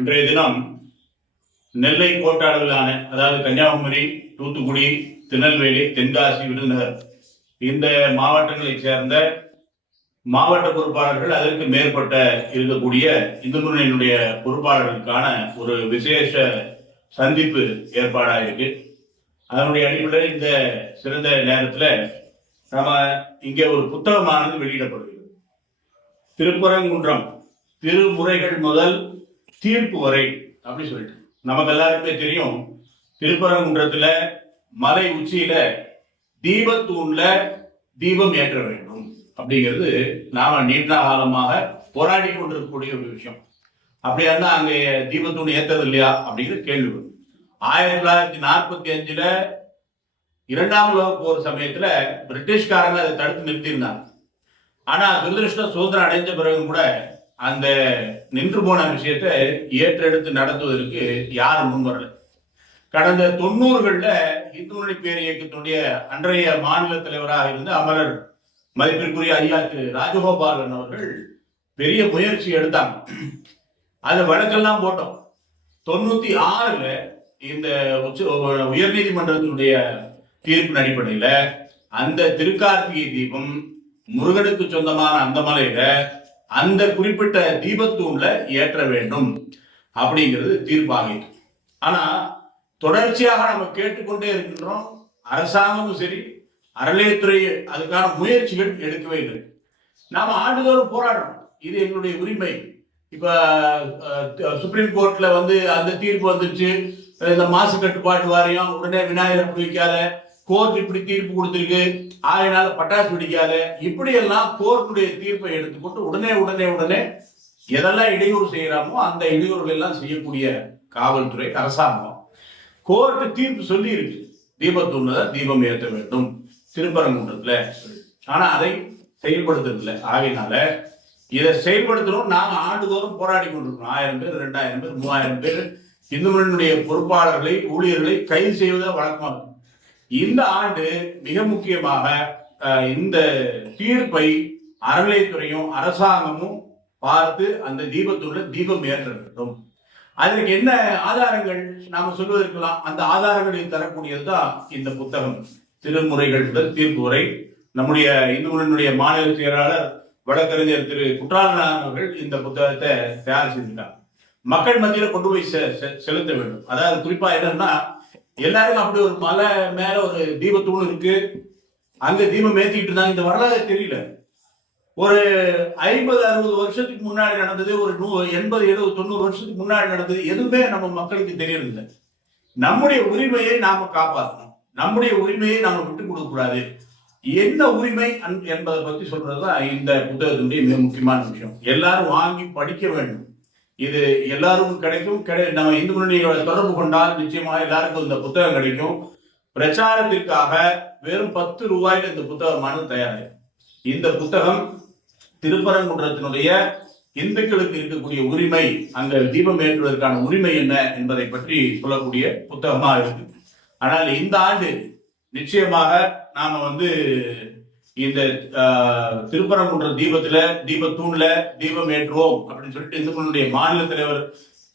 இன்றைய தினம் நெல்லை கோட்டாடுகளான அதாவது கன்னியாகுமரி தூத்துக்குடி திருநெல்வேலி தென்காசி விருதுநகர் இந்த மாவட்டங்களைச் சேர்ந்த மாவட்ட பொறுப்பாளர்கள் அதற்கு மேற்பட்ட இருக்கக்கூடிய இந்து முன்னணியினுடைய பொறுப்பாளர்களுக்கான ஒரு விசேஷ சந்திப்பு ஏற்பாடாக இருக்கு அதனுடைய அடிப்படையில் இந்த சிறந்த நேரத்தில் நம்ம இங்கே ஒரு புத்தகமானது வெளியிடப்படுகிறது. திருப்பரங்குன்றம் திருமுறைகள் முதல் தீர்ப்பு வரை அப்படி சொல்லிட்டு. நமக்கு எல்லாருக்குமே தெரியும் திருப்பரங்குன்றத்துல மலை உச்சியில தீபத்தூண்ல தீபம் ஏற்ற வேண்டும். அப்படிங்கிறது நாம நீண்ட காலமாக போராடி கொண்டிருக்கக்கூடிய ஒரு விஷயம். அப்படியா இருந்தா அங்க தீபத்தூண் ஏத்தது இல்லையா அப்படிங்கிற கேள்வி வரும். ஆயிரத்தி தொள்ளாயிரத்தி நாற்பத்தி அஞ்சுல இரண்டாம் உலக போர் சமயத்துல பிரிட்டிஷ்காரங்க அதை தடுத்து நிறுத்தியிருந்தாங்க. ஆனா துரதிருஷ்ட சுதந்திரம் அடைஞ்ச பிறகு கூட அந்த நின்று போன விஷயத்தை ஏற்றெடுத்து நடத்துவதற்கு யாரும் முன்வரல. கடந்த தொண்ணூறுகளில் இந்து மொழி பேர் இயக்கத்தினுடைய அன்றைய மாநில தலைவராக இருந்த அமரர் மதிப்பிற்குரிய ஐயா திரு ராஜகோபாலன் அவர்கள் பெரிய முயற்சி எடுத்தாங்க. அந்த வழக்கெல்லாம் போட்டோம். தொண்ணூத்தி ஆறுல இந்த உச்ச உயர்நீதிமன்றத்தினுடைய தீர்ப்பின் அடிப்படையில அந்த திருக்கார்த்திகை தீபம் முருகனுக்கு சொந்தமான அந்த மலையில அந்த குறிப்பிட்ட தீபத்தூண்ல ஏற்ற வேண்டும் அப்படிங்கிறது தீர்ப்பாகிட்டு ஆனா தொடர்ச்சியாக நம்ம கேட்டுக்கொண்டே இருக்கின்றோம். அரசாங்கமும் சரி அறநிலையத்துறை அதுக்கான முயற்சிகள் எடுக்கவே இல்லை. நாம் ஆண்டுதோறும் போராடுறோம். இது எங்களுடைய உரிமை. இப்ப சுப்ரீம் கோர்ட்ல வந்து அந்த தீர்ப்பு வந்துருச்சு. இந்த மாசு கட்டுப்பாட்டு வாரியம் உடனே விநாயகர் புவிக்காத கோர்ட் இப்படி தீர்ப்பு கொடுத்திருக்கு. ஆகையினால பட்டாசு வெடிக்காத. இப்படி எல்லாம் கோர்ட்டுடைய தீர்ப்பை எடுத்துக்கொண்டு உடனே உடனே உடனே எதெல்லாம் இடையூறு செய்யறாமோ அந்த இடையூறுகள் எல்லாம் செய்யக்கூடிய காவல்துறை அரசாங்கம் கோர்ட்டு தீர்ப்பு சொல்லி இருக்கு தீபத்தூண்ல தான் தீபம் ஏற்ற வேண்டும். திருப்பரங்குன்றத்துல. ஆனா அதை செயல்படுத்துறதில்ல. ஆகையினால இதை செயல்படுத்தணும். நாங்க ஆண்டுதோறும் போராடி கொண்டிருக்கோம் ஆயிரம் பேர் ரெண்டாயிரம் பேர் மூவாயிரம் பேர். இந்து முன்னணியுடைய பொறுப்பாளர்களை ஊழியர்களை கைது செய்வதை வழக்கமாக இந்த ஆண்டு மிக முக்கியமாக இந்த தீர்ப்பை அறநிலையத்துறையும் அரசாங்கமும் பார்த்து அந்த தீபத்துள்ள தீபம் ஏற்ற வேண்டும் அதற்கு என்ன ஆதாரங்கள் நாம சொல்வதற்கெல்லாம் அந்த ஆதாரங்களை தரக்கூடியதுதான் இந்த புத்தகம். திருமுறைகள் முதல் தீர்ப்பு வரை. நம்முடைய இந்து மாநில செயலாளர் வழக்கறிஞர் திரு குற்றாலநாதன் அவர்கள் இந்த புத்தகத்தை தயார் செஞ்சுட்டார் மக்கள் மத்தியில கொண்டு போய் செ- செ- செலுத்த வேண்டும். அதாவது குறிப்பா என்னன்னா எல்லாரும் அப்படி ஒரு மலை மேல ஒரு தீபத்தூண் இருக்கு. அங்க தீபம் ஏத்திக்கிட்டு இருந்தாங்க. இந்த வரலாறு தெரியல. ஒரு ஐம்பது அறுபது வருஷத்துக்கு முன்னாடி நடந்தது ஒரு நூ எண்பது எழுபது தொண்ணூறு வருஷத்துக்கு முன்னாடி நடந்தது எதுவுமே நம்ம மக்களுக்கு தெரியறதில்லை. நம்முடைய உரிமையை நாம காப்பாற்றணும். நம்முடைய உரிமையை நாம விட்டு கொடுக்க கூடாது என்ன உரிமை அன்- என்பதை பத்தி சொல்றதுதான் இந்த புத்தகத்தினுடைய மிக முக்கியமான விஷயம். எல்லாரும் வாங்கி படிக்க வேண்டும். இது எல்லாருக்கும் கிடைக்கும். கிடை நம்ம இந்து முன்னணியோட தொடர்பு கொண்டால் நிச்சயமாக எல்லாருக்கும் இந்த புத்தகம் கிடைக்கும். பிரச்சாரத்திற்காக வெறும் பத்து ரூபாய்க்கு இந்த புத்தகமானது தயார் இந்த புத்தகம் திருப்பரங்குன்றத்தினுடைய இந்துக்களுக்கு இருக்கக்கூடிய உரிமை அங்க தீபம் ஏற்றுவதற்கான உரிமை என்ன என்பதை பற்றி சொல்லக்கூடிய புத்தகமா இருக்கு. ஆனால் இந்த ஆண்டு நிச்சயமாக நாம வந்து இந்த திருப்பரங்குன்ற தீபத்துல தீபத்தூண்ல தீபம் ஏற்றுவோம் அப்படின்னு சொல்லிட்டு இந்துக்களுடைய மாநில தலைவர்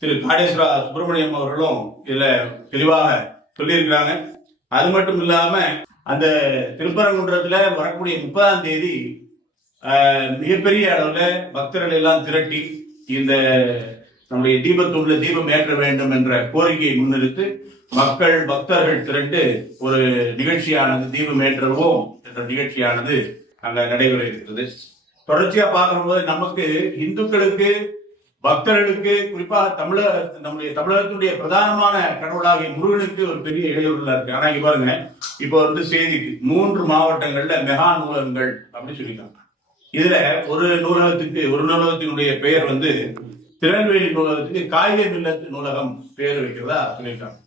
திரு காடேஸ்வரா சுப்பிரமணியம் அவர்களும் இதுல தெளிவாக சொல்லியிருக்கிறாங்க. அது மட்டும் இல்லாம அந்த திருப்பரங்குன்றத்துல வரக்கூடிய முப்பதாம் தேதி மிகப்பெரிய அளவுல பக்தர்கள் எல்லாம் திரட்டி இந்த நம்முடைய தீபத்தூண்ல தீபம் ஏற்ற வேண்டும் என்ற கோரிக்கையை முன்னிறுத்து மக்கள் பக்தர்கள் திரண்டு ஒரு நிகழ்ச்சியானது தீபம் ஏற்றவும் என்ற நிகழ்ச்சியானது அங்க நடைபெற இருக்கிறது. தொடர்ச்சியா பார்க்கும்போது நமக்கு இந்துக்களுக்கு பக்தர்களுக்கு குறிப்பாக தமிழக நம்முடைய தமிழகத்தினுடைய பிரதானமான கடவுளாகிய முருகனுக்கு ஒரு பெரிய இடையூறுல இருக்கு. ஆனா இங்க பாருங்க இப்போ வந்து செய்தி மூன்று மாவட்டங்கள்ல மெகா நூலகங்கள் அப்படின்னு சொல்லியிருக்காங்க. இதுல ஒரு நூலகத்துக்கு ஒரு நூலகத்தினுடைய பெயர் வந்து திருநெல்வேலி நூலகத்துக்கு காய்கறி மில்லத்து நூலகம் பெயர் வைக்கிறதா சொல்லியிருக்காங்க.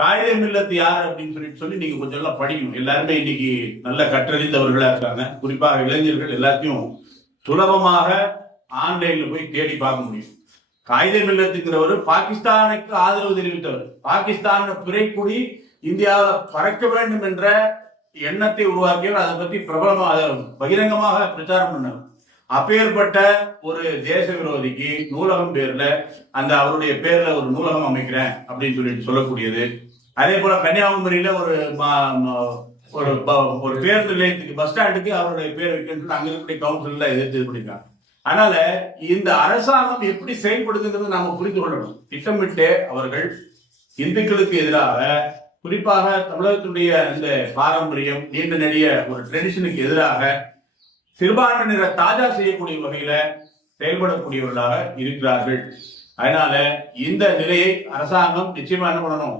காகித மில்லத்து யார் அப்படின்னு சொல்லிட்டு சொல்லி நீங்க கொஞ்சம் எல்லாம் படிக்கணும். எல்லாருமே இன்னைக்கு நல்ல கற்றறிந்தவர்களா இருக்காங்க. குறிப்பாக இளைஞர்கள் எல்லாத்தையும் சுலபமாக ஆன்லைன்ல போய் தேடி பார்க்க முடியும். காகித மில்லத்துங்கிறவர் பாகிஸ்தானுக்கு ஆதரவு தெரிவித்தவர். பாகிஸ்தான் பிறைக்குடி இந்தியாவில் பறக்க வேண்டும் என்ற எண்ணத்தை உருவாக்கியவர். அதை பற்றி பிரபலமாக பகிரங்கமாக பிரச்சாரம் பண்ணவர். அப்பேற்பட்ட ஒரு தேச விரோதிக்கு நூலகம் பேர்ல அந்த அவருடைய பேர்ல ஒரு நூலகம் அமைக்கிறேன் அப்படின்னு சொல்லிட்டு சொல்லக்கூடியது. அதே போல கன்னியாகுமரியில ஒரு ஒரு ப- ஒரு பேருந்து நிலையத்துக்கு பஸ் ஸ்டாண்டுக்கு அவருடைய பேர் வைக்கணும்னு அங்க இருக்கக்கூடிய கவுன்சில்ல எதிர்த்து பண்ணிருக்காங்க. அதனால இந்த அரசாங்கம் எப்படி செயல்படுதுங்கிறது நாம புரிந்து கொள்ளணும். திட்டமிட்டு அவர்கள் இந்துக்களுக்கு எதிராக குறிப்பாக தமிழகத்துடைய இந்த பாரம்பரியம் நீண்ட நெடிய ஒரு ட்ரெடிஷனுக்கு எதிராக சிறுபான்மையினரை தாஜா செய்யக்கூடிய வகையில செயல்படக்கூடியவர்களாக இருக்கிறார்கள். அதனால இந்த நிலையை அரசாங்கம் நிச்சயமா என்ன பண்ணணும்?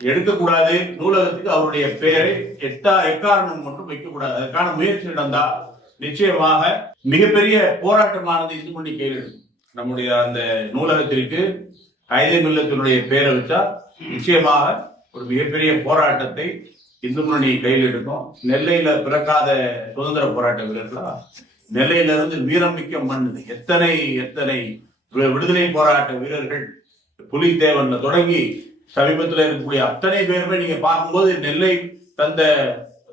எடுக்கக்கூடாது. நூலகத்துக்கு அவருடைய பெயரை எட்டா எக்காரணம் மட்டும் வைக்கக்கூடாது. அதற்கான முயற்சி நடந்தா நிச்சயமாக மிகப்பெரிய போராட்டமானது இது பண்ணி கேள்வி நம்முடைய அந்த நூலகத்திற்கு ஐதே மில்லத்தினுடைய பெயரை வச்சா நிச்சயமாக ஒரு மிகப்பெரிய போராட்டத்தை இந்து முன்னணி கையில் எடுக்கும் நெல்லையில பிறக்காத சுதந்திர போராட்ட வீரர்களா? நெல்லையில இருந்து வீரமிக்க மண் எத்தனை எத்தனை விடுதலை போராட்ட வீரர்கள் புலித்தேவன்ல தொடங்கி சமீபத்தில் இருக்கக்கூடிய அத்தனை பேருமே நீங்க பார்க்கும்போது நெல்லை தந்த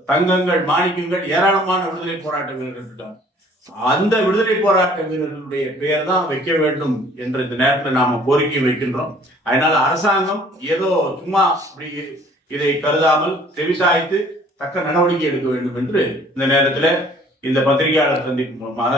தங்கங்கள் மாணிக்கங்கள் ஏராளமான விடுதலை போராட்ட வீரர்கள் இருக்காங்க. அந்த விடுதலை போராட்ட வீரர்களுடைய பெயர் தான் வைக்க வேண்டும் என்ற இந்த நேரத்தில் நாம கோரிக்கை வைக்கின்றோம். அதனால அரசாங்கம் ஏதோ சும்மா அப்படி இதை கருதாமல் செவிசாய்த்து தக்க நடவடிக்கை எடுக்க வேண்டும் என்று இந்த நேரத்தில் இந்த பத்திரிகையாளர் சந்திப்பு மூலமாக